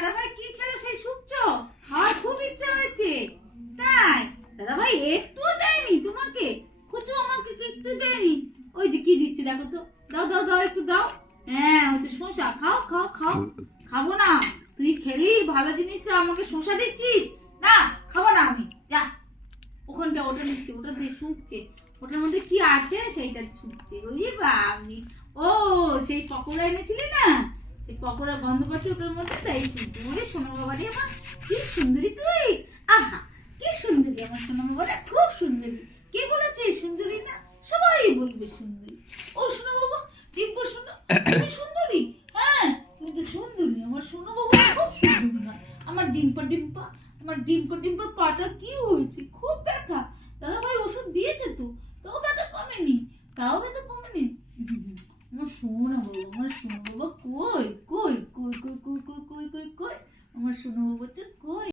দাদাভাই কি খেলো সেই শুকছো? খাওয়ার খুব ইচ্ছা হয়েছে তাই? দাদাভাই একটু দেয়নি তোমাকে? কুচু আমাকে একটু দেয়নি? ওই যে কি দিচ্ছে দেখো তো, দাও দাও দাও একটু দাও। হ্যাঁ ওই যে শসা, খাও খাও খাও। খাবো না, তুই খেলি ভালো জিনিসটা আমাকে শসা দিচ্ছিস না? খাবো না আমি, যা। ওখানটা ওটা নিচ্ছে, ওটা দিয়ে শুকছে, ওটার মধ্যে কি আছে সেইটা শুকছে। ওই বাবি, ও সেই পকোড়া এনেছিলি না, সেই পকোড়া গন্ধ পাচ্ছে ওটার মধ্যে, তাই শুকছে। ওরে সোনা বাবারে আমার, কি সুন্দরী তুই! আহা কি সুন্দরী আমার সোনা বাবাটা, খুব সুন্দরী। কে বলেছে সুন্দরী না? সবাই বলবে সুন্দরী। ও সোনা বাবা, ডিম্পু সোনা, তুমি সুন্দরী? হ্যাঁ তুমি তো সুন্দরী, আমার সোনা বাবা খুব সুন্দরী হয়। আমার ডিম্পা ডিম্পা, আমার ডিম্পা ডিম্পার পাটা কি হয়েছে? খুব ব্যথা। দাদা ভাই ওষুধ দিয়েছে তো, তাও ব্যথা কমেনি, তাও ব্যথা কমেনি। আমার সোনা বাবা, আমার সোনা বাবা কই কই কই কই কই কই কই কই কই, আমার সোনা বাবাটা কই?